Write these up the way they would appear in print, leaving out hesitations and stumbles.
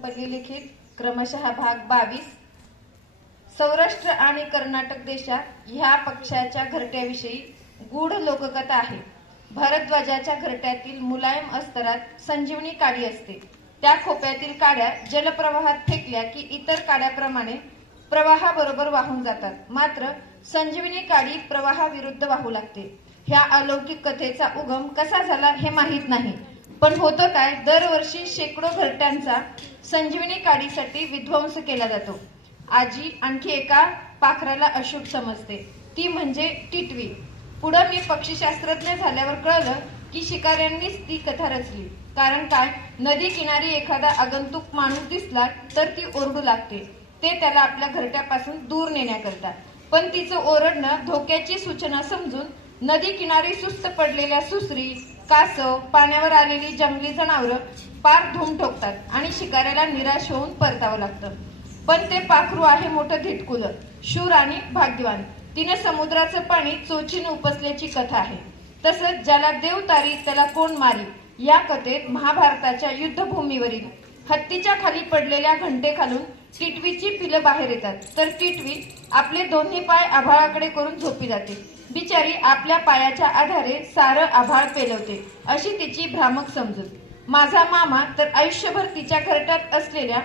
वेलंपल्ली लिखित क्रमशः भाग 22। सौराष्ट्र आणि कर्नाटक देशात ह्या पक्षाच्या घरट्याविषयी गूढ लोककथा आहे। भारद्वाजाच्या घरट्यातील मुलायम अस्तरात संजीवनी काडी असते। त्या खोप्यातील काड्या जलप्रवाहात फेकल्या की इतर काड्याप्रमाणे प्रवाहाबरोबर वाहून जातात। मात्र संजीवनी काडी प्रवाहाविरुद्ध वाहू लागते। ह्या अलौकिक कथेचा उगम कसा झाला हे माहीत नाही, पण होतं काय, दरवर्षी शेकडो घरट्यांचा संजीवनी काडीसाठी विध्वंस केला जातो। आजी आणखी एका पाखराला अशुभ समजते, ती म्हणजे टिटवी। पुढे मी पक्षीशास्त्रज्ञ झाल्यावर कळलं की शिकाऱ्यांनीच ती कथा रचली। कारण काय, नदी किनारी एखादा आगंतुक माणूस दिसला तर ती ओरडू लागते, ते त्याला आपल्या घरट्यापासून दूर नेण्याकरता। पण तिचं ओरडणं धोक्याची सूचना समजून नदी किनारी सुस्त पडलेल्या सुसरी, कासव, पाण्यावर आलेली जंगली जनावरं पार धूम ठोकतात आणि शिकाऱ्याला निराश होऊन परतावं लागतं। पण ते पाखरू आहे मोठं धिटकुलं, शूर आणि भाग्यवान। तिने समुद्राचं पाणी चोचीने उपसल्याची कथा आहे। तसंच ज्याला देव तारी त्याला कोण मारी या कथेत महाभारताच्या युद्धभूमीवरील हत्तीच्या खाली पडलेल्या घंटेखालून टिटवीची पिलं बाहेर येतात, तर टिटवी आपले दोन्ही पाय आभाळाकडे करून झोपी जाते। बिचारी आपल्या पायाच्या आधारे सारं आभाळ पेलवते, अशी तिची भ्रामक समजूत। माझा मामा तर आयुष्यभर तिच्या घरट्यात असलेल्या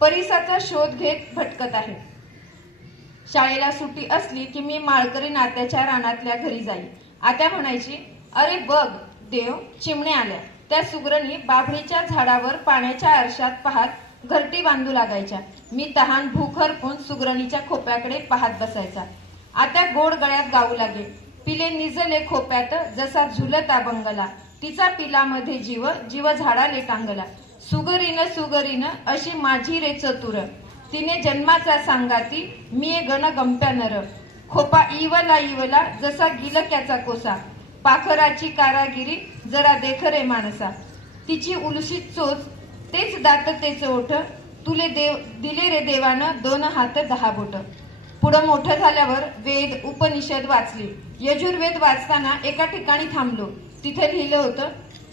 परिसाचा शोध घेत भटकत आहे। शाळेला सुट्टी असली की मी माळकरी नात्याच्या रानातल्या घरी जाई। आत्या म्हणायची, अरे बघ देव, चिमण्या आल्या। त्या सुगरणी बाभळीच्या झाडावर पाण्याच्या आरशात पाहत घरटी बांधू लागायच्या। मी तहान भूक हरपून सुगरणीच्या खोप्याकडे पाहत बसायचा। आत्या गोड गळ्यात गाऊ लागे, पिले निजले खोप्यात जसा झुलता बंगला, तिचा पिलामध्ये जीव, जीव झाडाले टांगला। सुगरीन सुगरीन अशी माझी रे चतुर, तिने जन्माचा सांगाती, मी गण गंप्या नर। खोपा इवला इवला जसा गिलक्याचा कोसा, पाखराची कारागिरी जरा देख रे माणसा। तिची उलशीत चोच, तेच दात तेच ओठ, तुले दिले रे देवानं 2 हात 10 बोट। पुढं मोठं झाल्यावर वेद उपनिषद वाचली। यजुर्वेद वाचताना एका ठिकाणी थांबलो। तिथे लिहिलं होतं,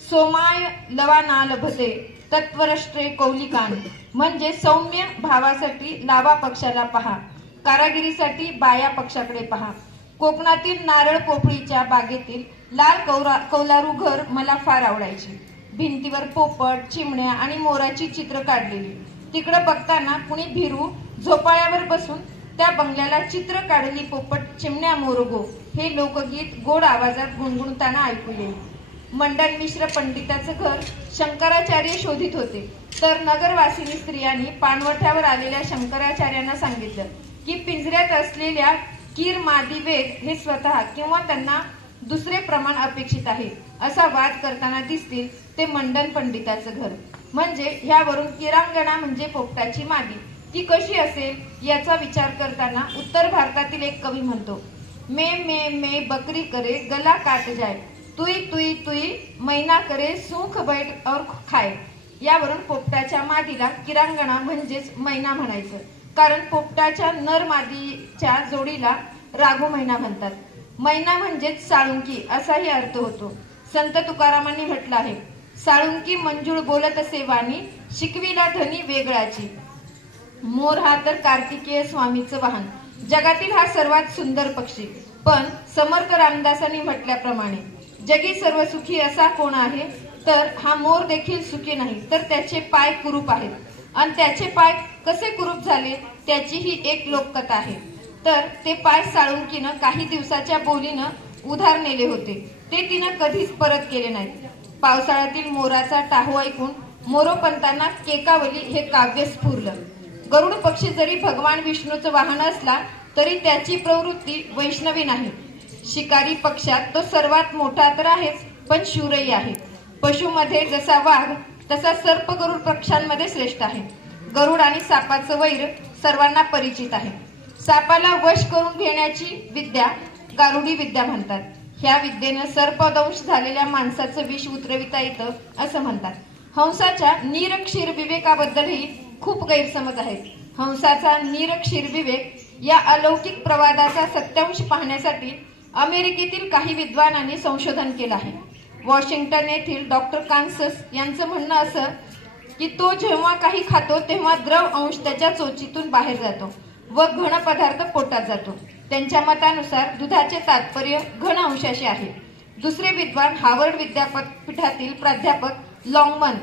सोमाय लवा ना लभते तत्वरष्ट्रे कौलिकान, म्हणजे सौम्य भावासाठी लावा पक्षाला पहा, कारागिरीसाठी बाया पक्षाकडे पहा। कोकणातील नारळ पोफळीच्या बागेतील लाल कौलारू घर मला फार आवडायची। भिंतीवर पोपट, चिमण्या आणि मोराची चित्र काढलेली। तिकडं बघताना कुणी भिरू झोपाळ्यावर बसून त्या बंगल्याला चित्र काढली पोपट चिमण्या मोरगो हे लोकगीत गोड आवाजात गुणगुणताना ऐकू येईल। मंडन मिश्र पंडिताचं घर शंकराचार्य शोधित होते, तर नगरवासिनी स्त्रियांनी पाणवठ्यावर आलेल्या शंकराचार्यांना सांगितलं की पिंजऱ्यात असलेल्या कीर मादी वेद हे स्वतः किंवा त्यांना दुसरे प्रमाण अपेक्षित आहे असा वाद करताना दिसतील ते मंडन पंडिताचं घर। म्हणजे ह्यावरून किरांगणा म्हणजे पोपटाची मादी, ती कशी असेल याचा विचार करताना उत्तर भारतातील एक कवी म्हणतो, मे बकरी करे गला काट जाय, तुई तुई तुई मैना करे सूख बैठ और खाय। यावरून पोपटाच्या मादीला किरांगणा म्हणजेच मैना म्हणायचं, कारण पोपटाच्या नर मादीच्या जोडीला राघू मैना म्हणतात। मैना म्हणजेच साळुंकी असाही अर्थ होतो। संत तुकारामांनी म्हटलं आहे, साळुंकी मंजूळ बोलत असे वाणी, शिकविला धनी वेगळाची। मोर हा तर कार्तिकेय स्वामीचं वाहन, जगातील हा सर्वात सुंदर पक्षी। पण समर्थ रामदासांनी म्हटल्याप्रमाणे जगी सर्व सुखी असा कोण आहे, तर हा मोर देखील सुखी नाही, तर त्याचे पाय कुरूप आहेत। आणि त्याचे पाय कसे कुरूप झाले त्याची ही एक लोककथा आहे। तर ते पाय साळुंकीनं काही दिवसाच्या बोलीनं उधार नेले होते, ते तिनं कधीच परत केले नाहीत। पावसाळ्यातील मोराचा टाहू ऐकून मोरोपंतांना केकावली हे काव्य स्फुरलं। गरुड पक्षी जरी भगवान विष्णूचं वाहन असला तरी त्याची प्रवृत्ती वैष्णवी नाही। शिकारी पक्षात तो सर्वात मोठा तर आहेच, पण शूरही आहे। पशुमध्ये जसा वाघ तसा सर्प गरुड पक्षांमध्ये श्रेष्ठ आहे। गरुड आणि सापाचं वैर सर्वांना परिचित आहे। सापाला वश करून घेण्याची विद्या गारुडी विद्या म्हणतात। ह्या विद्येनं सर्पदंश झालेल्या माणसाचं विष उतरविता येतं असं म्हणतात। हंसाच्या नीरक्षीर विवेकाबद्दलही खूप गैरसमज आहेत। हंसाचा नीरक्षीर विवेक या अलौकिक प्रवादाचा सत्यांश पाहण्यासाठी अमेरिकेतील काही विद्वानांनी संशोधन केलं आहे। वॉशिंग्टन येथील डॉक्टर कान्सस यांचं म्हणणं असं की तो जेव्हा काही खातो तेव्हा द्रव अंश त्याच्या चोचीतून बाहेर जातो व घन पदार्थ पोटात जातो. त्यांच्या मतानुसार दुधाचे तात्पर्य घन अंशाशी आहे. दुसरे विद्वान हार्वर्ड विद्यापीठातील प्राध्यापक लॉंगमन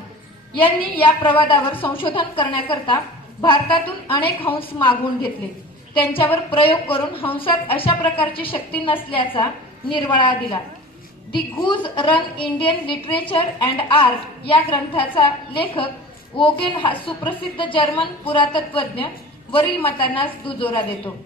यांनी या प्रवादावर संशोधन करण्याकरता भारतातून अनेक हंस मागवून घेतले. त्यांच्यावर प्रयोग करून हंसात अशा प्रकारची शक्ती नसल्याचा निर्वाळा दिला. The goose run Indian literature and art या ग्रंथाचा लेखक वोगेल हा सुप्रसिद्ध जर्मन पुरातत्वज्ञ वरील मतांना दुजोरा देतो.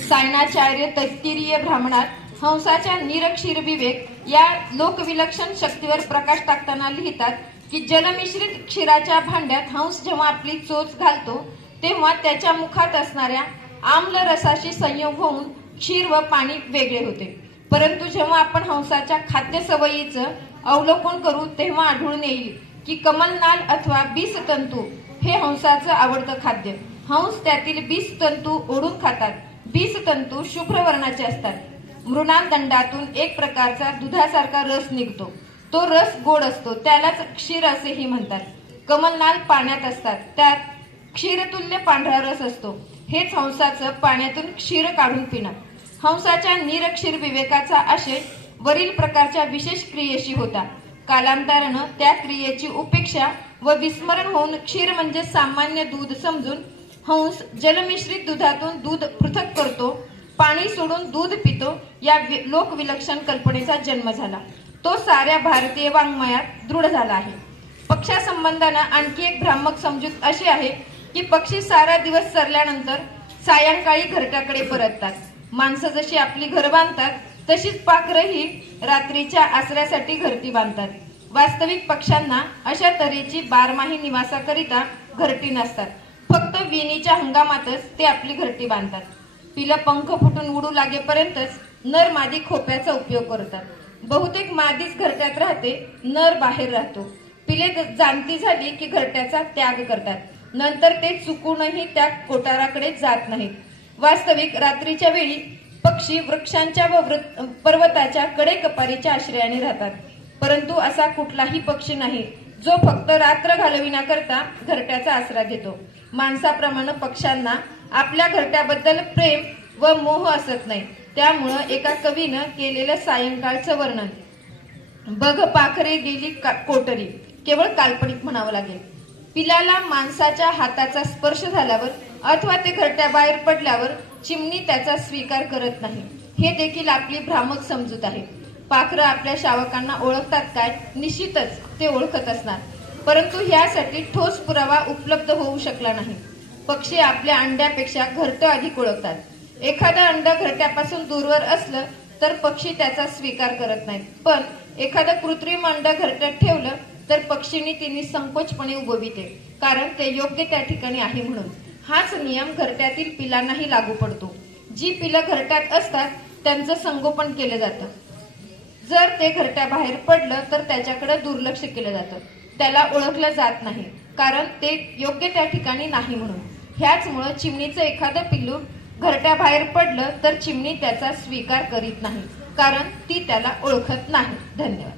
सायणाचार्य तैत्तिरीय ब्राह्मणात हंसाच्या निरक्षीर विवेक या लोकविलक्षण शक्तीवर प्रकाश टाकताना लिहितात की जलमिश्रित क्षीराच्या भांड्यात हंस जेव्हा आपली चोच घालतो तेव्हा त्याच्या मुखात असणाऱ्या आम्ल रसाशी संयोग होऊन क्षीर व पाणी वेगळे होते. परंतु जेव्हा आपण हंसाच्या खाद्य सवयीचं अवलोकन करू तेव्हा आढळून येईल की कमलनाल अथवा बीसतंतू हे हंसाचं आवडतं खाद्य. हंस त्यातील बीसतंतू ओढून खातात. बीसतंतू शुभ्र वर्णाचे असतात. मृणाल दंडातून एक प्रकारचा दुधासारखा रस निघतो. तो रस गोड असतो, त्यालाच क्षीर असेही म्हणतात. कमलनाल पाण्यात असतात, त्यात क्षीरतुल्य पांढरा रस असतो. हेच हंसाचं पाण्यातून क्षीर काढून पिणं. हंसाच्या निरक्षीर विवेकाचा आशय वरील प्रकारच्या विशेष क्रियेशी होता. कालांतरानं त्या क्रियेची उपेक्षा व विस्मरण होऊन क्षीर म्हणजे सामान्य दूध समजून हंस जलमिश्रित दुधातून दूध पृथक करतो, पाणी सोडून दूध पितो या लोकविलक्षण कल्पनेचा जन्म झाला. तो साऱ्या भारतीय वाङ्मयात दृढ झाला आहे. पक्ष्यासंबंधानं आणखी एक भ्रामक समजूत अशी आहे की पक्षी सारा दिवस चरल्यानंतर सायंकाळी घरट्याकडे परततात. माणसं जशी आपली घर बांधतात तशीच पाखरंही रात्रीच्या आसऱ्यासाठी घरटी बांधतात. वास्तविक पक्ष्यांना अशा तऱ्हेची बारमाही निवासाकरिता घरटी नसतात. फक्त विणीच्या हंगामातच ते आपली घरटी बांधतात. पिलं पंख फुटून उडू लागेपर्यंतच नर मादी खोप्याचा उपयोग करतात. बहुतेक मादीच घरट्यात राहते, नर बाहेर राहतो. पिले जाणती झाली की घरट्याचा त्याग करतात. नंतर ते चुकूनही त्या कोटाराकडे जात नाहीत. वास्तविक रात्रीच्या वेळी पक्षी वृक्षांच्या व पर्वताच्या कडेकपारीच्या आश्रयाने राहतात. परंतु असा कुठलाही पक्षी नाही जो फक्त रात्र घालविण्याकरता घरट्याचा आसरा घेतो. माणसाप्रमाणे पक्ष्यांना आपल्या घरट्याबद्दल प्रेम व मोह असत नाही. त्यामुळं एका कवीनं केलेलं सायंकाळचं वर्णन बघ पाखरे गेली कोटरी केवळ काल्पनिक म्हणावं लागेल. पिलाला माणसाच्या हाताचा स्पर्श झाल्यावर अथवा ते घरट्याबाहेर पडल्यावर चिमणी त्याचा स्वीकार करत नाही. हे देखील आपली भ्रामक समजूत आहे. पाखरं आपल्या शावकांना ओळखतात काय? निश्चितच ते ओळखत असणार, परंतु ह्यासाठी ठोस पुरावा उपलब्ध होऊ शकला नाही. पक्षी आपल्या अंड्यापेक्षा घरटं अधिक ओळखतात. एखादं अंड घरट्यापासून दूरवर असलं तर पक्षी त्याचा स्वीकार करत नाहीत, पण एखादं कृत्रिम अंड घरट्यात ठेवलं तर पक्षींनी तिने संकोचपणे उभविते, कारण ते योग्य त्या ठिकाणी आहे म्हणून. हाच नियम घरट्यातील पिलांनाही लागू पडतो. जी पिलं घरट्यात असतात त्यांचं संगोपन केलं जातं. जर ते घरट्याबाहेर पडलं तर त्याच्याकडे दुर्लक्ष केलं जातं. त्याला ओळखलं जात नाही, कारण ते योग्य त्या ठिकाणी नाही म्हणून. ह्याचमुळं चिमणीचं एखादं पिल्लू घरट्याबाहेर पडलं तर चिमणी त्याचा स्वीकार करीत नाही, कारण ती त्याला ओळखत नाही. धन्यवाद.